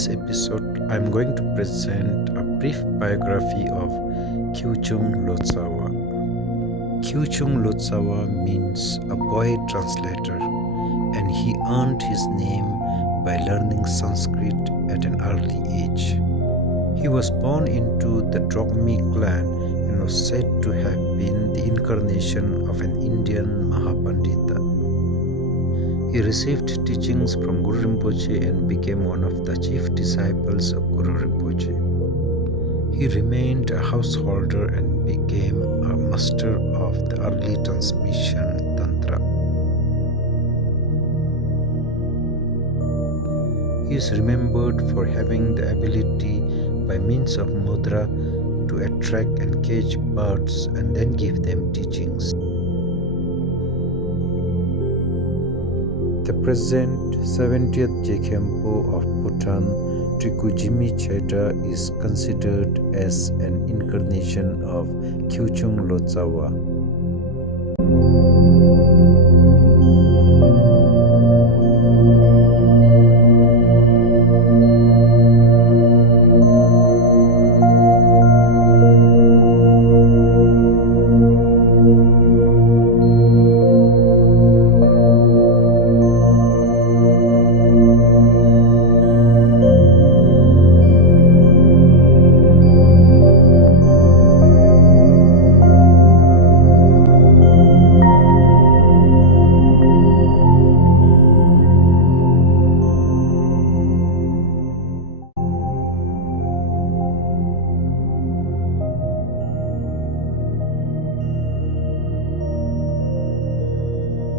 this episode, I'm going to present a brief biography of Kyuchung Lotsawa. Kyuchung Lotsawa means a boy translator, and he earned his name by learning Sanskrit at an early age. He was born into the Drogmi clan and was said to have been the incarnation of an Indian Mahapandita. He received teachings from Guru Rinpoche and became one of the chief disciples of Guru Rinpoche. He remained a householder and became a master of the early transmission Tantra. He is remembered for having the ability by means of mudra to attract and cage birds and then give them teachings. The present 70th Jekyempo of Bhutan, Trikujimi Cheda, is considered as an incarnation of Kyuchung Lotsawa.